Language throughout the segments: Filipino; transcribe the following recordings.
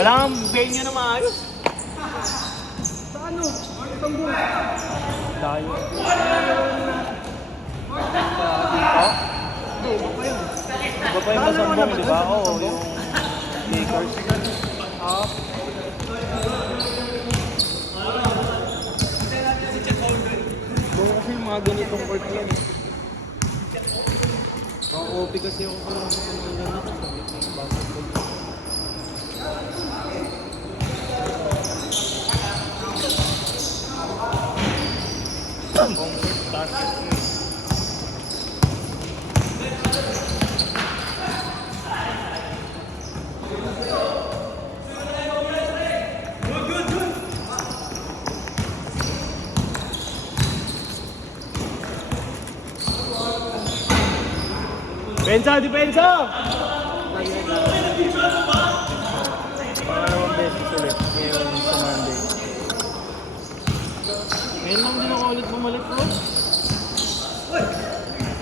Wala kang venue na maayos. Sa ano? Tambong. Layo. Hindi, iba pa yun. Iba pa yung masambong, di ba? Oo, yung Lakers. Ah. Doon kasi yung mga ganitong court yan. Ang OP kasi yung mga ganito. Basketball. Comfort basketball. Depensa! Depensa! Pangalawang beses ulit ngayon sa Monday. Ngayon lang din ako ulit bumalik ko.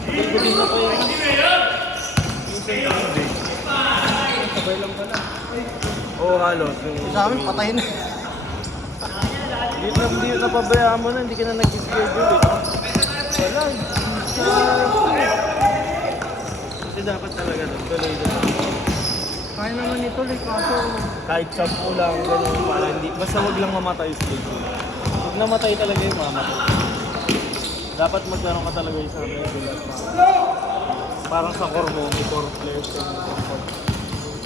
Gabi na pa yun. Sabay lang pala. Oo, halos. Sa amin, patay na. Hindi na pabayaan mo na, hindi ka na nag-schedule eh. Wala. Kasi dapat talaga tuloy doon. Kaya naman ito, like, kaso. Kahit 10 lang, gano'n, para hindi, basta wag lang mamatay yung schedule. Pag namatay talaga yung mamatay. Dapat magkaroon ka talaga yung sa regular. Parang sa core mo, may core players ka yung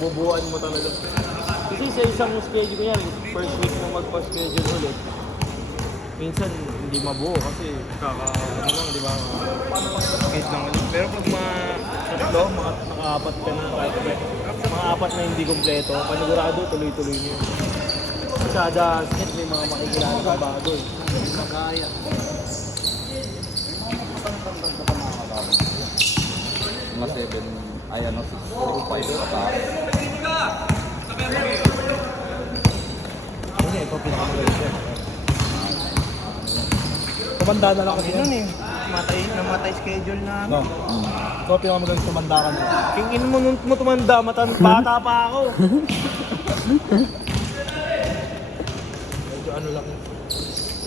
bubuuan mo talaga. Kasi sa isang schedule ko yan, first week mo magpa-schedule ulit, minsan hindi mabuo kasi ano lang, di ba? Kahit lang ulit. Pero pag mga tatlo, mga naka-apat ka na, mga apat na hindi kompleto, panigurado, tuloy-tuloy niyo. Sada set, may mga makikilala ka bago eh. Magaya. Mga 7, ay ano, 6-5 pataas. Ano ito, pinakamagaling siya. Tumanda na lang kasi nun eh. Namatay schedule na. No. Ikaw pinakamagaling tumanda ka na. Kingin mo nung mo tumanda, bata pa ako. Medyo ano lang.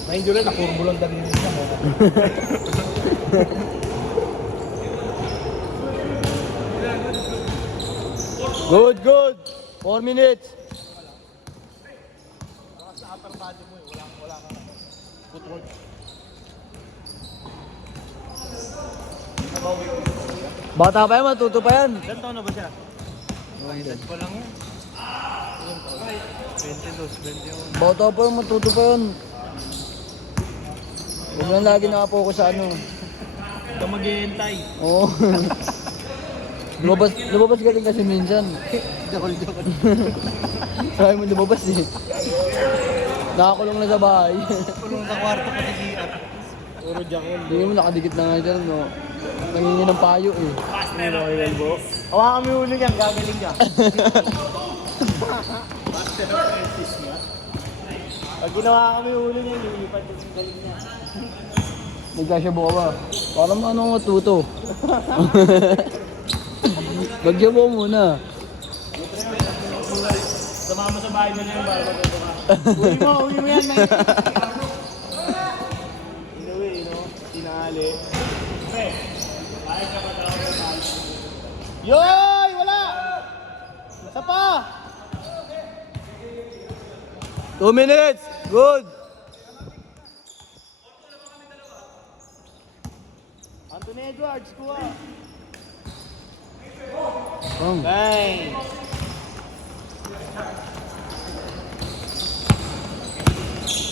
Medyo lang, nakurbo lang dali nito. Good, good. 4 minutes. Sa upper body mo eh, wala ka na. Footwork. Bata pa yan, matuto pa yan. Ilan taon na ba siya? Edad pa lang yan. 22, 21. Bata pa yan, matuto pa yan. Huwag lang lagi nakapokus sa ano. Huwag ka maghihintay. Oo. lumabas ka rin kasi minsan. Joke. Sabi mo lumabas eh. Nakakulong na sa bahay. Kulong sa kwarto pati CR. Puro jakol. Hindi mo nakadikit na nga dyan, no? Nangingi ng payo eh. Nino kay Elbo. Hawakan mo yung ulo niyan, gagaling ka. Pag ginawa kami yung ulo niyan, lilipat yung galing niya. Nagkasyabo ka ba? Parang ano matuto. Magsiyabo muna. Sama mo sa bahay mo na yung bahay mo. Uli mo yan. Inuwi, no? Tinali. Pre, kahit ka matawag ng bahay. Yoy! Wala! Isa pa! 2 minutes! Good! Anthony Edwards, kuha. Bang! Bang!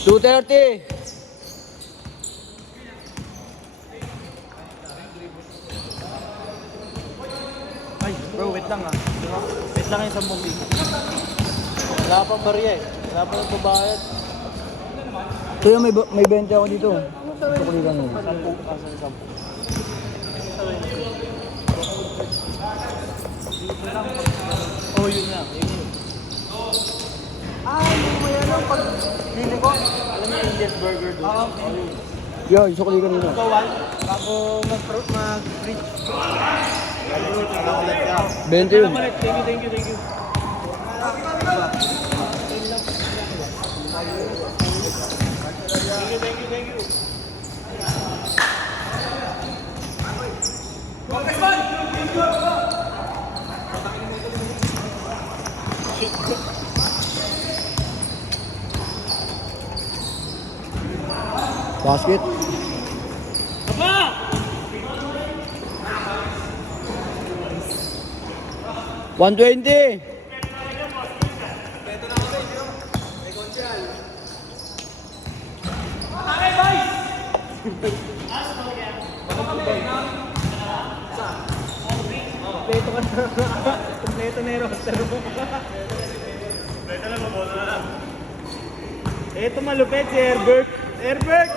$2.30! Ay, bro, wait lang ah. Wait lang yung 10 piso. Wala pang barya eh. Wala pang nagbabayad. Kaya may 20 ako dito. Kukulitan mo. 10 kaso ng 10. Oh, yun na. Yun. Yung may ano, pag lili ko. Alam mo yung Indian burger doon? Oo. Oh, yun. Yo, isukuli ka nila. Ikaw, bago mag-reach. Ulit ka. 20 yun. Thank you, thank you, thank you. Basket. Aba! 120. Kompleto ka na. Kompleto na yung roster mo. Pwede na, mabola na lang. Ito malupit si Herbert. Herbert!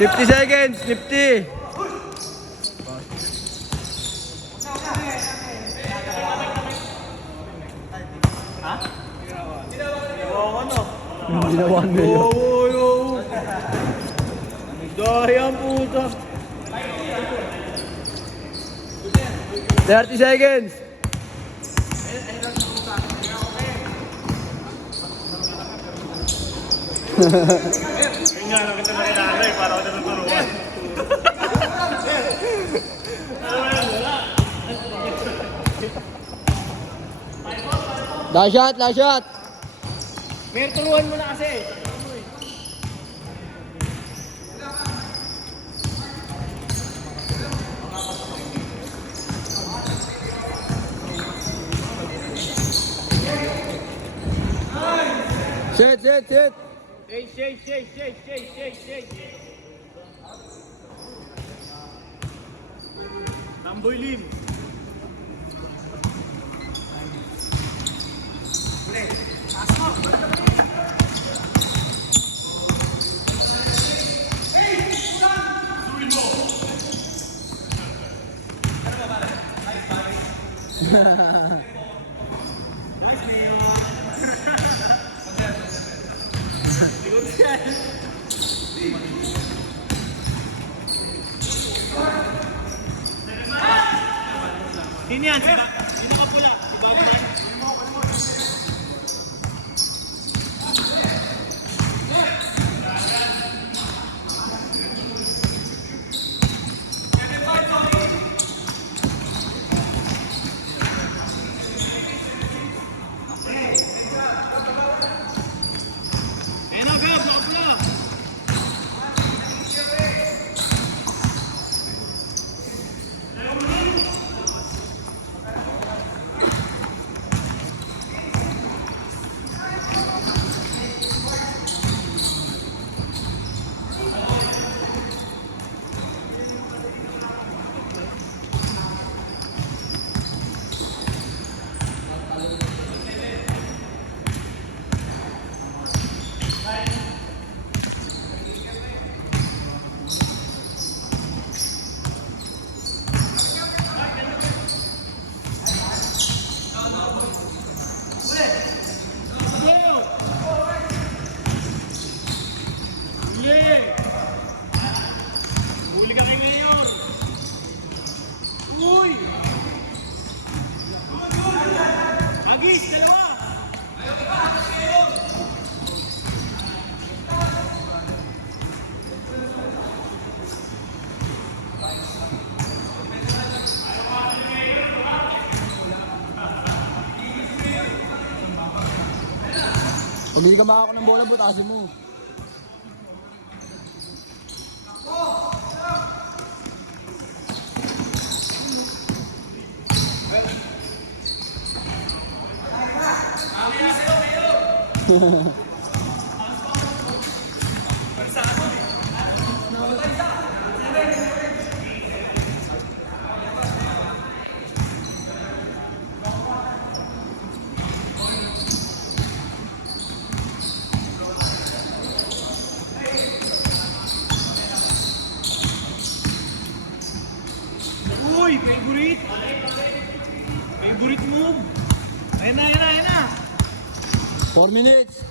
$50 seconds. 50. Oo, ano? Ginawa na yun. Oo. Dahil puta. 30 seconds. Yun nga, nakita na kinala eh, para ako na naturuan. Last shot, last shot. Mer, turuan mo na kasi. Set, set, set. Shake. Tamboy Lim. Sino yan? Sino ka pula? Ibabaw yan? Huli ka kay Mayor! Uy! Agis, dalawa! Pag hindi ka makako ng bola, butasin mo. Uy, favorite! Favorite move! Ayan na! 4 minutes.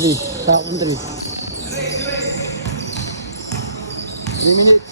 3. Sakong 3. 3 minutes.